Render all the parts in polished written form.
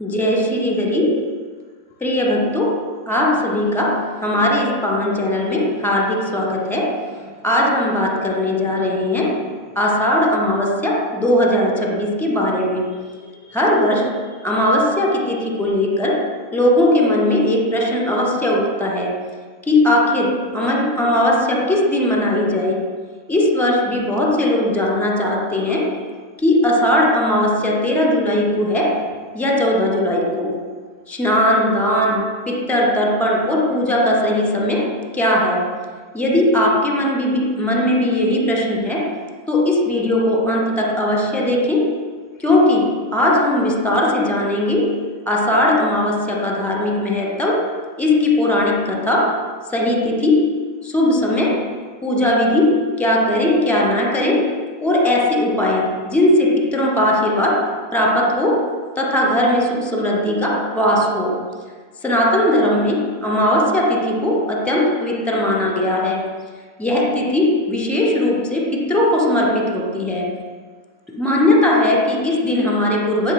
जय श्री हरि। प्रिय भक्तों, आप सभी का हमारे इस पावन चैनल में हार्दिक स्वागत है। आज हम बात करने जा रहे हैं आषाढ़ अमावस्या 2026 के बारे में। हर वर्ष अमावस्या की तिथि को लेकर लोगों के मन में एक प्रश्न अवश्य उठता है कि आखिर अमावस्या किस दिन मनाई जाए। इस वर्ष भी बहुत से लोग जानना चाहते हैं कि आषाढ़ अमावस्या 13 जुलाई को है या 14 जुलाई को। स्नान, दान, पितृ तर्पण और पूजा का सही समय क्या है? यदि आपके मन में भी यही प्रश्न है तो इस वीडियो को अंत तक अवश्य देखें, क्योंकि आज हम विस्तार से जानेंगे आषाढ़ अमावस्या का धार्मिक महत्व, इसकी पौराणिक कथा, सही तिथि, शुभ समय, पूजा विधि, क्या करें क्या न करें और ऐसे उपाय जिनसे पितरों का आशीर्वाद प्राप्त हो तथा घर में सुख समृद्धि का वास हो। सनातन धर्म में अमावस्या तिथि को अत्यंत पवित्र माना गया है। यह तिथि विशेष रूप से पितरों को समर्पित होती है। मान्यता है कि इस दिन हमारे पूर्वज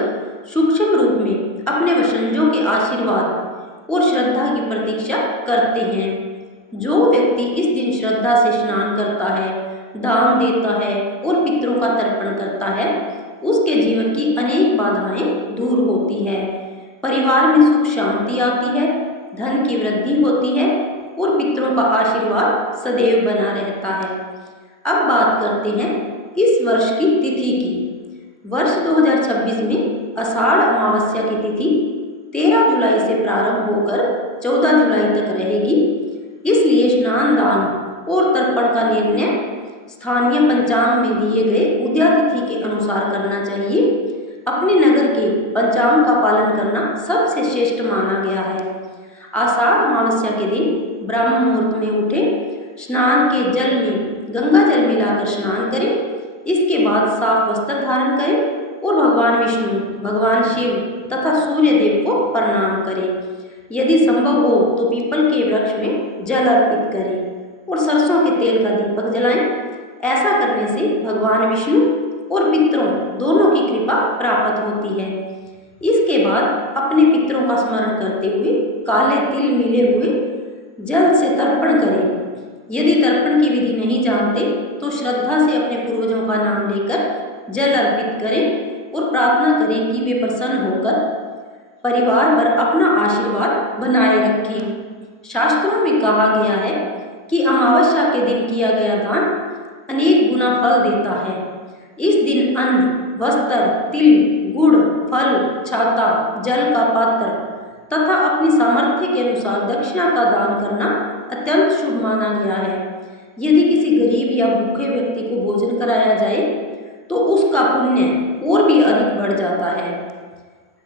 सूक्ष्म रूप में अपने वंशजों के आशीर्वाद और श्रद्धा की प्रतीक्षा करते हैं। जो व्यक्ति इस दिन श्रद्धा से स्नान करता है, दान देता है और पितरों का तर्पण करता है, उसके जीवन की अनेक बाधाएं दूर होती है, परिवार में सुख शांति आती है, धन की वृद्धि होती है और पितरों का आशीर्वाद सदैव बना रहता है। अब बात करते हैं इस वर्ष की तिथि की। वर्ष 2026 में आषाढ़ अमावस्या की तिथि 13 जुलाई से प्रारंभ होकर 14 जुलाई तक रहेगी। इसलिए स्नान, दान और तर्पण का निर्णय स्थानीय पंचांग में दिए गए उदया तिथि के अनुसार करना चाहिए। अपने नगर के पंचांग का पालन करना सबसे श्रेष्ठ माना गया है। आषाढ़ अमावस्या के दिन ब्रह्म मुहूर्त में उठे, स्नान के जल में गंगा जल मिलाकर स्नान करें। इसके बाद साफ वस्त्र धारण करें और भगवान विष्णु, भगवान शिव तथा सूर्य देव को प्रणाम करें। यदि संभव हो तो पीपल के वृक्ष में जल अर्पित करें और सरसों के तेल का दीपक जलाएं। ऐसा करने से भगवान विष्णु और पितरों दोनों की कृपा प्राप्त होती है। इसके बाद अपने पितरों का स्मरण करते हुए काले तिल मिले हुए जल से तर्पण करें। यदि तर्पण की विधि नहीं जानते तो श्रद्धा से अपने पूर्वजों का नाम लेकर जल अर्पित करें और प्रार्थना करें कि वे प्रसन्न होकर परिवार पर अपना आशीर्वाद बनाए रखें। शास्त्रों में कहा गया है कि अमावस्या के दिन किया गया दान अनेक गुना फल देता है। इस दिन अन्न, वस्त्र, तिल, गुड़, फल, छाता, जल का पात्र तथा अपनी सामर्थ्य के अनुसार दक्षिणा का दान करना अत्यंत शुभ माना गया है। यदि किसी गरीब या भूखे व्यक्ति को भोजन कराया जाए तो उसका पुण्य और भी अधिक बढ़ जाता है।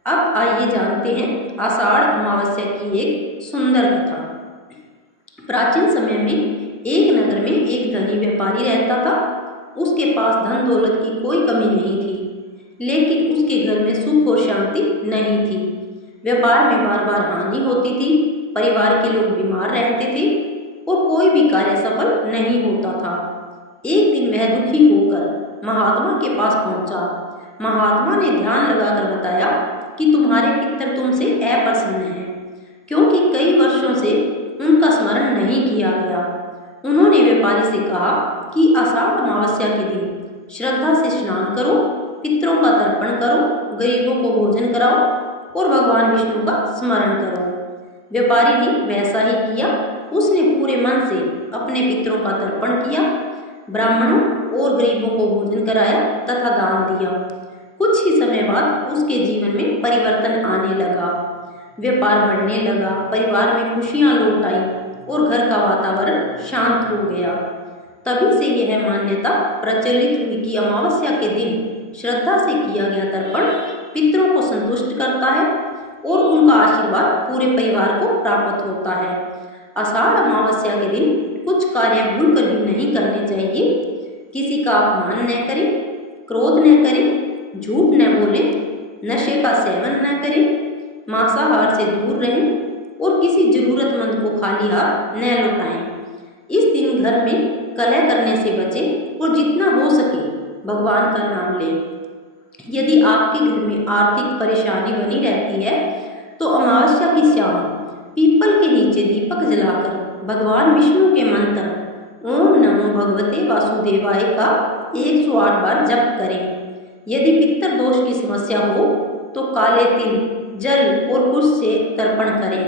अब आइए जानते हैं आषाढ़ अमावस्या की एक सुंदर कथा। प्राचीन समय में एक नगर में एक धनी व्यापारी रहता था। उसके पास धन दौलत की कोई कमी नहीं थी, लेकिन उसके घर में सुख और शांति नहीं थी। व्यापार में बार बार हानि होती थी, परिवार के लोग बीमार रहते थे और कोई भी कार्य सफल नहीं होता था। एक दिन वह दुखी होकर महात्मा के पास पहुंचा। महात्मा ने ध्यान लगाकर बताया कि तुम्हारे पितर तुमसे अप्रसन्न हैं, क्योंकि कई वर्षों से उनका स्मरण नहीं किया गया। उन्होंने व्यापारी से कहा कि आषाढ़ अमावस्या के दिन श्रद्धा से स्नान करो, पितरों का तर्पण करो, गरीबों को भोजन कराओ और भगवान विष्णु का स्मरण करो। व्यापारी ने वैसा ही किया। उसने पूरे मन से अपने पितरों का तर्पण किया, ब्राह्मणों और गरीबों को भोजन कराया तथा दान दिया। कुछ ही समय बाद उसके जीवन में परिवर्तन आने लगा। व्यापार बढ़ने लगा, परिवार में खुशियां लौट आई और घर का वातावरण शांत हो गया। तभी से यह मान्यता प्रचलित हुई कि अमावस्या के दिन श्रद्धा से किया गया तर्पण पितरों को संतुष्ट करता है और उनका आशीर्वाद पूरे परिवार को प्राप्त होता है। आषाढ़ अमावस्या के दिन कुछ कार्य भूलकर भी नहीं करने चाहिए। किसी का अपमान न करें, क्रोध न करें, झूठ न बोलें, नशे का सेवन न करें, मांसाहार से दूर रहें और किसी जरूरतमंद को खाली हाथ न लौटाएं। इस दिन घर में कलह करने से बचें और जितना हो सके भगवान का नाम लें। यदि आपके घर में आर्थिक परेशानी बनी रहती है तो अमावस्या की शाम पीपल के नीचे दीपक जलाकर भगवान विष्णु के मंत्र ओम नमो भगवते वासुदेवाय का 108 बार जप करें। यदि पितर दोष की समस्या हो तो काले तिल, जल और कुश से तर्पण करें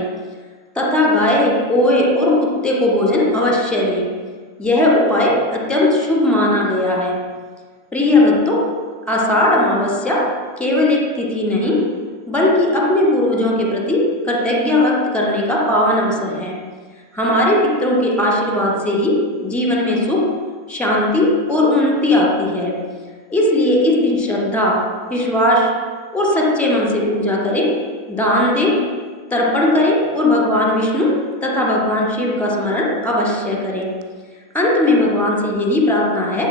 तथा गाय, कोए और कुत्ते को भोजन अवश्य दें। यह उपाय अत्यंत शुभ माना गया है। प्रिय भक्तों, आषाढ़ अमावस्या केवल एक तिथि नहीं बल्कि अपने पूर्वजों के प्रति कृतज्ञता व्यक्त करने का पावन अवसर है। हमारे पितरों के आशीर्वाद से ही जीवन में सुख, शांति और उन्नति आती है। इसलिए इस दिन श्रद्धा, विश्वास और सच्चे मन से पूजा करें, दान दें, तर्पण करें और भगवान विष्णु तथा भगवान शिव का स्मरण अवश्य करें। अंत में भगवान से यही प्रार्थना है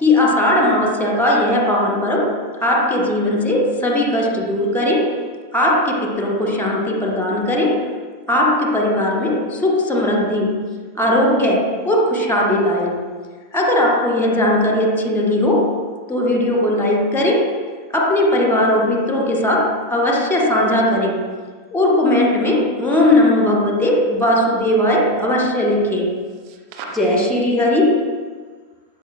कि आषाढ़ अमावस्या का यह पावन पर्व आपके जीवन से सभी कष्ट दूर करें, आपके पितरों को शांति प्रदान करें, आपके परिवार में सुख, समृद्धि, आरोग्य और खुशहाली लाए। अगर आपको यह जानकारी अच्छी लगी हो तो वीडियो को लाइक करें, अपने परिवार और मित्रों के साथ अवश्य साझा करें और कमेंट में ओम नमो भगवते वासुदेवाय अवश्य लिखें। जय श्री हरि।